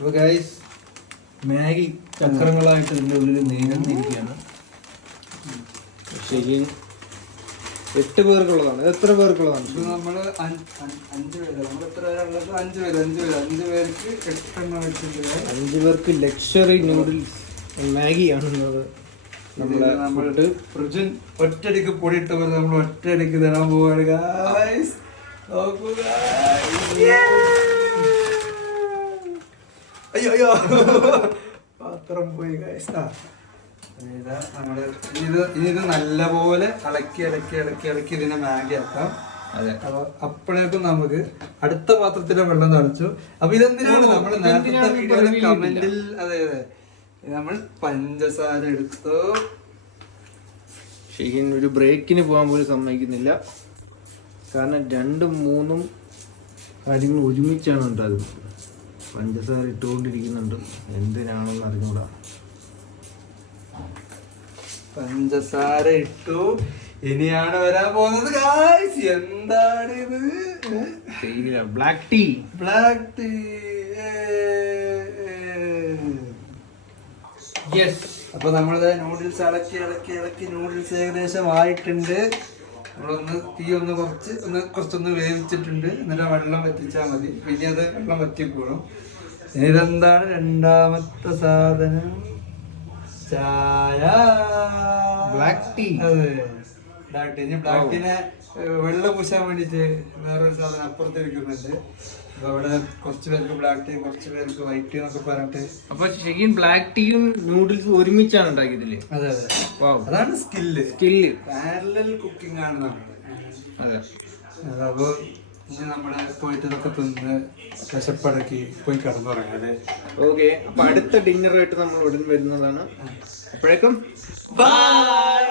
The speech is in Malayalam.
അപ്പോൾ ഗൈസ് മാഗി ചക്രങ്ങളായിട്ട് ഇതിൻ്റെ ഉള്ളിൽ നീങ്ങുന്നിരിക്കുകയാണ്. ശരി 8 പേർക്കുള്ളതാണ്. എത്ര പേർക്കുള്ളതാണ്? ഇത് നമ്മൾ 5 പേര്. നമ്മൾ എത്ര പേരുള്ളത്? 5 പേര്. 5 പേർക്ക് 8 എണ്ണം വെച്ചിട്ടുണ്ട്. 5 പേർക്ക് ലക്ഷറി നൂഡിൽസ് മാഗി ആണെന്നത്. നമ്മൾ ഫ്രിഡ്ജിൽ ഒറ്റയടിക്ക് പൊടിയിട്ട പോലെ നമ്മൾ ഒറ്റയടിക്ക് തരാൻ പോവാണ് ഗൈസ്. നോക്കൂ അയ്യോ പാത്രം പോയി ഗൈസ്. നമ്മള് ഇത് നല്ലപോലെ ഇളക്കി ഇതിനെ മാഗി ആക്കാം. അതെ. അപ്പൊ അപ്പോഴേക്കും നമുക്ക് അടുത്ത പാത്രത്തിലെ വെള്ളം തളിച്ചു. അപ്പൊ ഇതെന്തിനാണ് നമ്മൾ നേരത്തെ വീഡിയോയിലെ കമന്റിൽ അതെ നമ്മൾ പഞ്ചസാര എടുത്തു. ഷെയ്ൻ ഒരു ബ്രേക്കിന് പോകാൻ പോലും സമ്മതിക്കുന്നില്ല. കാരണം 2ഉം 3ഉം കാര്യങ്ങൾ ഒരുമിച്ചാണ് ഉണ്ടാകുന്നത്. പഞ്ചസാര ഇട്ടുകൊണ്ടിരിക്കുന്നുണ്ട്. എന്തിനാണെന്ന് അറിഞ്ഞൂടാ. പഞ്ചസാര ഇട്ടു. ഇനിയാണ് വരാൻ പോകുന്നത് ഗായ്സ്. എന്താണ് ഇത്? Black tea. യെസ്. അപ്പൊ നമ്മളിത് നൂഡിൽസ് ഇളക്കി നൂഡിൽസ് ഏകദേശം ആയിട്ടുണ്ട്. നമ്മളൊന്ന് തീ കുറച്ചൊന്ന് വേവിച്ചിട്ടുണ്ട്. എന്നിട്ട് വെള്ളം വറ്റിച്ചാൽ മതി. പിന്നെ അത് വെള്ളം വറ്റിപ്പോഴും. ഇനി ഇതെന്താണ് രണ്ടാമത്തെ സാധനം? ചായ. Black tea. അതെ, ബ്ലാക്ക് ടീ. ബ്ലാക്ക് ടീനെ വെള്ളം പൂശാൻ വേണ്ടിട്ട് വേറൊരു സാധനം അപ്പുറത്ത് ഇരിക്കുന്നുണ്ട്. അപ്പൊ അവിടെ കുറച്ച് പേർക്ക് ബ്ലാക്ക് ടീ, കുറച്ച് പേർക്ക് വൈറ്റ് ടീ എന്നൊക്കെ പറഞ്ഞിട്ട്. അപ്പൊ ശരിക്കും ബ്ലാക്ക് ടീയും നൂഡിൽസും ഒരുമിച്ചാണ് ഉണ്ടാക്കിയതില്ലേ? അതെ. അതാണ് സ്കില്ല്. പാരലൽ കുക്കിംഗ് ആണ് നമ്മുടെ. അതെ. അപ്പൊ ഇനി നമ്മളെ പോയിട്ട് ഇതൊക്കെ തിന്ന് വിശപ്പടക്കി പോയി കിടന്നുറങ്ങാം അല്ലേ? ഓക്കെ. അപ്പൊ അടുത്ത ഡിന്നറായിട്ട് നമ്മൾ ഉടൻ വരുന്നതാണ്. അപ്പോഴേക്കും ബൈ.